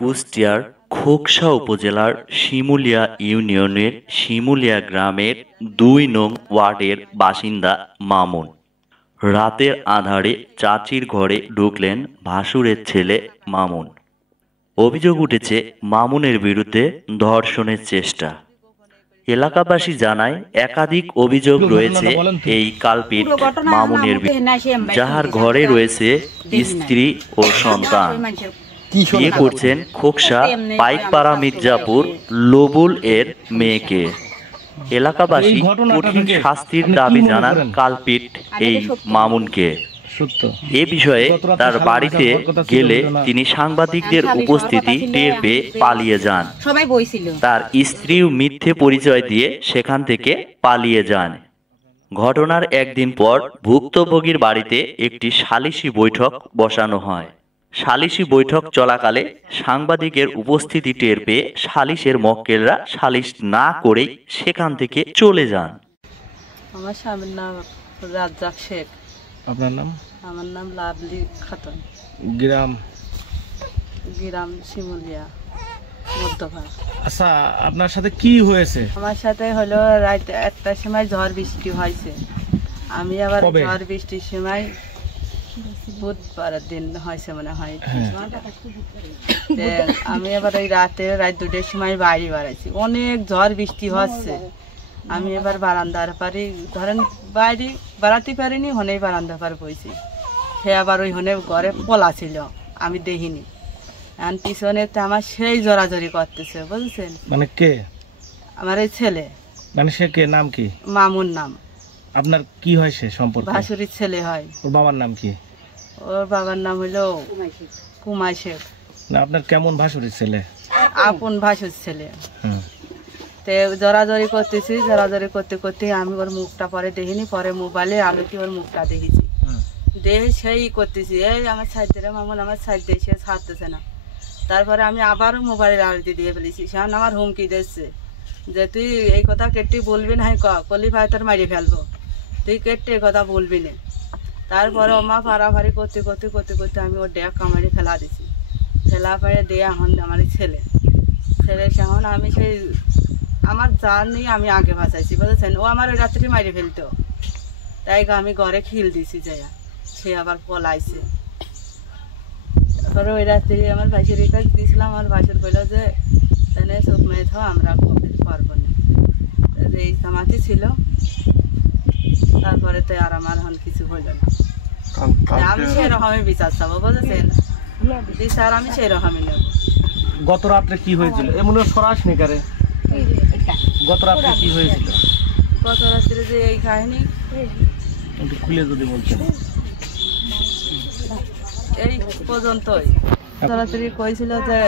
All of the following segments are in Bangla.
কুষ্টিয়ার খোকসা উপজেলার শিমুলিয়া ইউনিয়নের শিমুলিয়া গ্রামের ২ নং ওয়ার্ডের বাসিন্দা মামুন। রাতের আঁধারে চাচির ঘরে ঢুকলেন ভাসুরের ছেলে মামুন। অভিযোগ উঠেছে মামুনের বিরুদ্ধে ধর্ষণের চেষ্টা। এলাকাবাসী জানায় একাধিক অভিযোগ রয়েছে এই কালপিট মামুনের বিরুদ্ধে, যাহার ঘরে রয়েছে স্ত্রী ও সন্তান। বিয়ে করছেন খোকসা পাইকপাড়া মির্জাপুর লবুল এর মেয়েকে। এলাকাবাসী কঠিন শাস্তির দাবি জানান কালপিট এই মামুনকে। এ বিষয়ে তার বাড়িতে গেলে তিনি সাংবাদিকদের উপস্থিতি টের পেয়ে পালিয়ে যান। তার স্ত্রীও মিথ্যে পরিচয় দিয়ে সেখান থেকে পালিয়ে যান। ঘটনার একদিন পর ভুক্তভোগীর বাড়িতে একটি সালিশি বৈঠক বসানো হয়। সালিশি বৈঠক চলাকালে সাংবাদিকের উপস্থিতি টের পেয়ে সালিশের মক্কেলরা সালিশ না করেই সেখান থেকে চলে যান। আমার স্বামীর নাম রাজ্জাক শেখ। আপনার নাম? আমার নাম লাভলি খাতুন। গ্রাম? গ্রাম শিমুলিয়া মধ্যভাগ। আচ্ছা, আপনার সাথে কি হয়েছে? আমার সাথে হলো রাত ১টার সময় ঝড় বৃষ্টি হয়েছে। আমি আবার ঝড় বৃষ্টির সময় বুধবারের দিন হয়েছে মনে হয়, আমি আবার ওই রাত ২টার সময় বাইরে বাড়াইছি। অনেক ঝড় বৃষ্টি হচ্ছে। আমি এবার বারান্দার পারি ধরেন বাইরে বাড়াতে পারিনি, হনে বারান্দা পার বইছি। সে আবার ওই হনে ঘরে পলা ছিল, আমি দেখিনি। এখন পিছনে তো আমার সেই জোরাজোরি করতেছে, বুঝছেন? মানে কে? আমার এই ছেলে। মানে সে কে? নাম কি? মামুন নাম। আপনার কি হয় সে সম্পর্কে? ভাসুরির ছেলে হয়। ওর বাবার নাম কি? ওর বাবার নাম হলো কুমাই শেখ। না, আপনার কেমন ভাসুরির ছেলে? আপন ভাসুর ছেলে। তে জড়াজড়ি করতেছি, জড়াজড়ি করতে করতে আমি ওর মুখটা পরে দেখিনি, পরে মোবাইলে আমি কি ওর মুখটা দেখেছি। দেখে সেই করতেছি, এই আমার সাইড দিয়ে মামুন, আমার সাইড দিয়ে, সে ছাড়তেছে না। তারপরে আমি আবারও মোবাইলের আড়তি দিয়ে ফেলেছি। সেখানে আমার হুমকি দিচ্ছে যে তুই এই কথা কেটে বলবি না, কলি ভাই তোর মারিয়ে ফেলবো, তুই কেটে এই কথা বলবি না। তারপরে ওমা পাড়াভাড়ি করতে করতে করতে করতে আমি ওর ডেক কামারি ফেলা দিছি। ফেলা পরে দিয়ে এখন আমার ছেলে সেখন আমি সেই আমার জান নিয়ে আমি আগে বাঁচাইছি, বুঝেছেন? ও আমার ওই রাত্রি মারি ফেলতো, তাই আমি ঘরে খিল দিছি যাইয়া। সে আবার পলাইছে। তারপরে ওই রাত্রি আমার ভাইসের কাজ দিয়েছিলাম। আমার ভাইসের কইল যে তাহলে চোখ মেয়ে থাও, আমরা কমপ্লিট করবো না, এই জামাতি ছিল। তারপরে তো আর আমার এখন কিছু হইল না। আমি সেরকমই বিচার চাবো, বুঝেছেন? বিচার আমি সেরকমই নেব। গত রাত্রে কি হয়েছিল? এমন সরাসরি কারে গত রাত্রে কি হয়েছিল? গত রাত্রে যে এই কাহিনী একটু খুলে যদি বলছেন। এই পর্যন্তই। গত রাত্রি কইছিল যে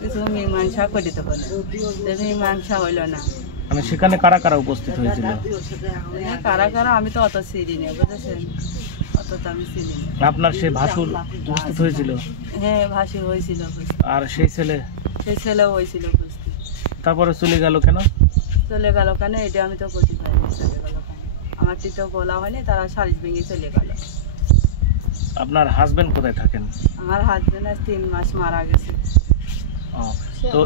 কিছু মীমাংসা করে দিতে পারে, মীমাংসা হইল না। মানে সেখানে কারা কারা উপস্থিত হয়েছিল? কারা কারা আমি তো অত চিনি না, বুঝেছেন? অত তো আমি চিনি না। আপনার সে ভাসুর উপস্থিত হয়েছিল? হ্যাঁ, ভাসুর হয়েছিল। আর সেই ছেলে? সেই ছেলেও হয়েছিল উপস্থিত। তারপরে চলে গেল কেন? চলে গেল কেন এটা আমি তো বুঝতে পারিনি। চলে গেল কেন আমার তো বলা হয়নি, তারা সালিশ ভেঙে চলে গেল। আপনার হাজবেন্ড কোথায় থাকেন? আমার হাজবেন্ড ৩ মাস মারা গেছে। তো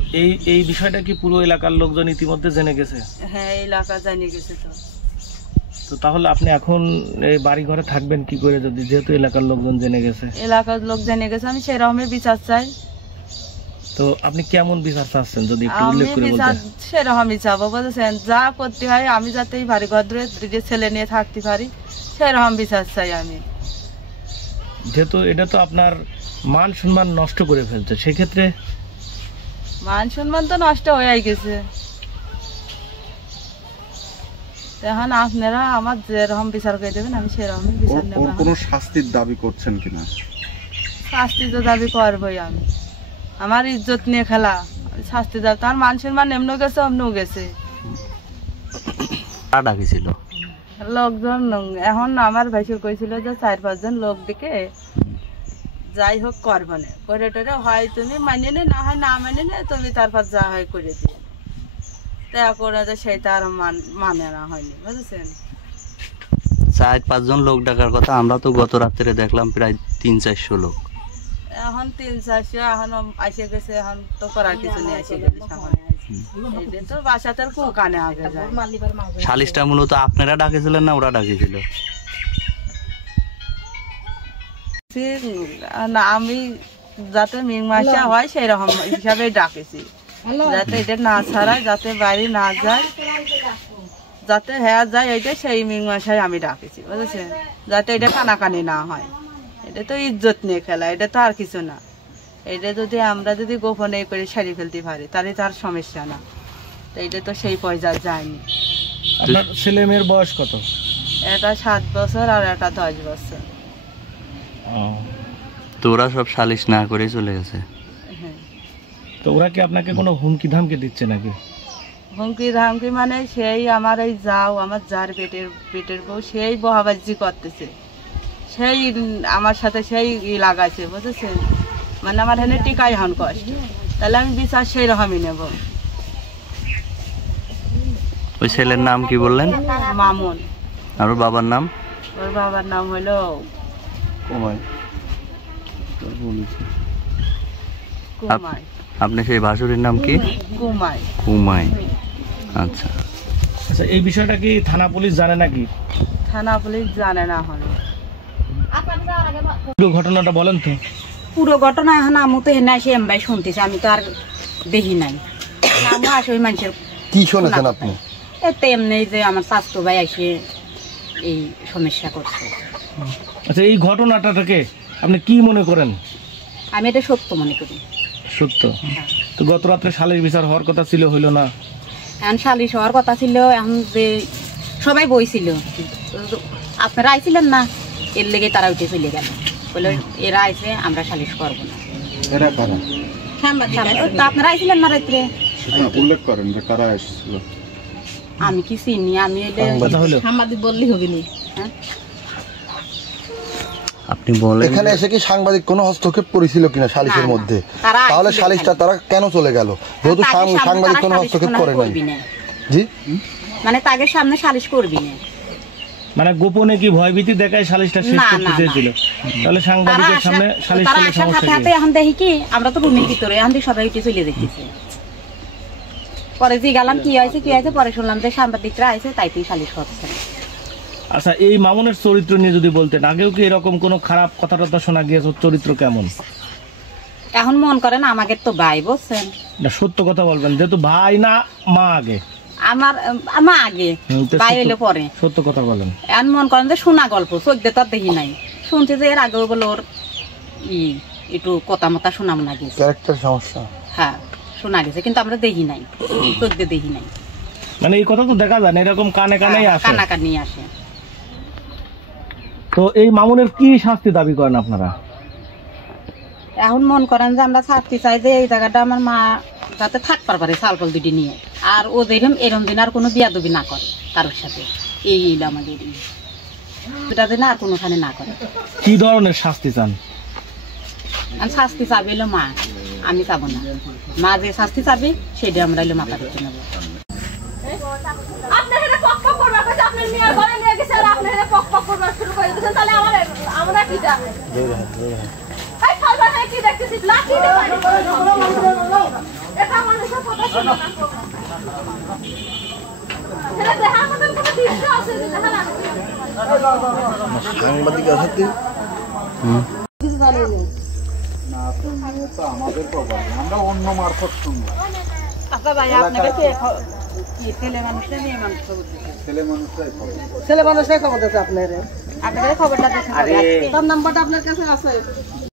এই বিষয়টা কি পুরো এলাকার লোকজন ইতিমধ্যে জেনে গেছে? হ্যাঁ, এলাকা জেনে গেছে। তো তাহলে আপনি এখন এই বাড়ি ঘরে থাকবেন কি করে, যদি যেহেতু এলাকার লোকজন জেনে গেছে? এলাকার লোক জেনে গেছে, আমি সেরকমই বিচার চাই। তো আপনি কেমন বিচার চাচ্ছেন যদি একটু উল্লেখ করে বলতেন? সেরকমই চাবো, বুঝেছেন? যা করতে হয় আমি যাতে এই বাড়ি ঘর ধরে 2 ছেলে নিয়ে থাকতে পারি, সেরকম বিচার চাই আমি। যেহেতু এটা তো আপনার মান সম্মান নষ্ট করে ফেলছে, সেক্ষেত্রে? মান সম্মান তো নষ্ট হয়ে গেছে। এখন আপনারা আমার যেরকম বিচার করে দেবেন আমি সেরকমই বিচার নেব। কোনো শাস্তির দাবি করছেন কিনা? শাস্তি তো দাবি করবোই আমি। আমার ইজ্জত নিয়ে খেলা, শাস্তি দাবি। তার মান সম্মান এমনও গেছে অমনও গেছে। ডাকিছিল লোকজন, এখন আমার ভাইসুর কইছিল যে 4-5 জন লোক ডেকে যাই হোক করবো না, করে টোরে হয় তুমি মানিয়ে নে, না হয় না মানে নে, তুমি তারপর যা হয় করে দিয়ে। তা করে সেটা আর মানে না হয়নি, বুঝেছেন? 4-5 জন লোক ডাকার কথা, আমরা তো গত রাত্রে দেখলাম প্রায় 300-400 লোক। এখন 300-400 এখন আসে গেছে, এখন তো করার কিছু নেই, এসে গেছে সামনে। এই তো বাসাতে কানে আগে যায়। সালিশটা মূলত আপনারা ডাকেছিলেন না ওরা ডাকেছিল? না, আমি যাতে মীমাংসা হয় সেই রকম হিসাবে ডাকেছি, যাতে এটা না ছাড়া, যাতে বাইরে না যায়, যাতে হ্যাঁ যায়, এইটা সেই মীমাংসায় আমি ডাকেছি, বুঝেছেন? যাতে এটা কানাকানি না হয়। এটা তো ইজ্জত নিয়ে খেলা, এটা তো আর কিছু না। এটা যদি আমরা যদি গোপনে করে সারি ফেলতে পারি তাহলে তার সমস্যা না, তো এটা তো সেই পর্যায়ে যায়নি। আপনার ছেলে মেয়ের বয়স কত? এটা 7 বছর আর এটা 10 বছর। তো ওরা সব সালিশ না করে চলে গেছে। হ্যাঁ। তো ওরা কি আপনাকে কোনো হুমকি ধামকি দিচ্ছে নাকি? হুমকি ধামকি মানে সেই আমার এই যাও, আমার যার পেটের বউ, সেই বহাবাজি করতেছে, সেই আমার সাথে সেই লাগাইছে, বুঝেছেন? মানে আমার এখানে টিকাই হন কষ্ট, তাহলে আমি বিচার সেই রকমই নেব। ওই ছেলের নাম কি বললেন? মামুন। আর ওর বাবার নাম? ওর বাবার নাম হলো কুমাই। কুমাই। আপনি সেই ভাসুরের নাম কি? কুমাই। কুমাই। আচ্ছা আচ্ছা, এই বিষয়টা কি থানা পুলিশ জানে নাকি? থানা পুলিশ জানে না হলো। পুরো ঘটনাটা বলেন তো। পুরো ঘটনা এখন আমি তো এনে আসে এমবাই শুনতেছি, আমি তো আর দেখি নাই। আমি আসে ওই মানুষের কি শুনেছেন আপনি? এতে এমনি যে আমার স্বাস্থ্য ভাই এসে এই সমস্যা করছে। আচ্ছা, এই ঘটনাটাকে আপনি কি মনে করেন? আমি এটা সত্য মনে করি। সত্য? তো গত রাত্রে সালিশ বিচার হওয়ার কথা ছিল, হইল না? এখন সালিশ হওয়ার কথা ছিল, এখন যে সবাই বইছিল, আপনারা আইছিলেন না, এর লেগে তারা উঠে চলে গেল, বলে এরা আইছে আমরা সালিশ করবো না। এরা কারা? তো আপনারা আইছিলেন না রাত্রে? সেটা উল্লেখ করেন যে কারা এসেছিল। আমি কি চিনি? আমি সাংবাদিক বললেই হবে নি। হ্যাঁ, আপনি বলেন এখানে এসে কি সাংবাদিক কোনো হস্তক্ষেপ করেছিল কিনা সালিশের মধ্যে? তাহলে সালিশটা তারা কেন চলে গেল, যেহেতু সাংবাদিক কোনো হস্তক্ষেপ করে নাই? জি, মানে তাদের সামনে সালিশ করবি না, মানে গোপনে কি ভয়ভীতি দেখায় সালিশটা শেষ করতে চেয়েছিল? তাহলে সাংবাদিকের সামনে সালিশ করলে সমস্যা কি? এখন দেখি কি আমরা তো রুমের ভিতরে, এখন সবাই উঠে চলে দেখতেছে। পরে যে গেলাম কি হয়েছে, পরে শুনলাম যে সাংবাদিকরা আইছে, তাই তুই সালিশ করছে। আচ্ছা, এই মামুনের চরিত্র নিয়ে যদি বলতেন, আগেও কি এরকম কোনো খারাপ কথা টথা শোনা গিয়েছে? চরিত্র কেমন? এখন মন করেন আমাকে তো ভাই, বুঝছেন? না, সত্য কথা বলবেন, যেহেতু ভাই না মা আগে? আমার মা আগে, ভাই হইলে পরে। সত্য কথা বলেন। এখন মন করেন যে শোনা গল্প, চোখ দিয়ে তো আর দেখি নাই, শুনছি যে এর আগেও বলে ওর একটু কথা মতা শোনাম না গেছে, ক্যারেক্টার সমস্যা। হ্যাঁ শোনা গেছে, কিন্তু আমরা দেখি নাই, চোখ দিয়ে দেখি নাই। মানে এই কথা তো দেখা যায় না, এরকম কানে কানেই আসে, কানাকানি আসে। তো এই মামুনের কি শাস্তি দাবি করেন আপনারা? এখন মন করেন যে আমরা ছাড়তে চাই যে এই জায়গাটা আমার মা যাতে থাকতে পারে সালকল দুটি নিয়ে, আর ও যেরকম এরম দিন আর কোনো বিয়াদবি না করে কারোর সাথে, এই আমাদের দুটা দিন আর কোনোখানে না করে। কি ধরনের শাস্তি চান? আমি শাস্তি চাবি এলো মা, আমি চাবো না। মা যে শাস্তি চাবি সেটা আমরা এলো মাথা করতে নেবো। সাংবাদিক আছে আমাদের প্রবলেম, আমরা অন্য মারফত শুনলাম। আচ্ছা ভাই, আপনাকে ছেলে মানুষটা নিয়ে মানুষ খবর দিচ্ছে, ছেলে মানুষটাই খবর দিচ্ছে আপনার খবরটা দিচ্ছে। তার নাম্বারটা আপনার কাছে আছে?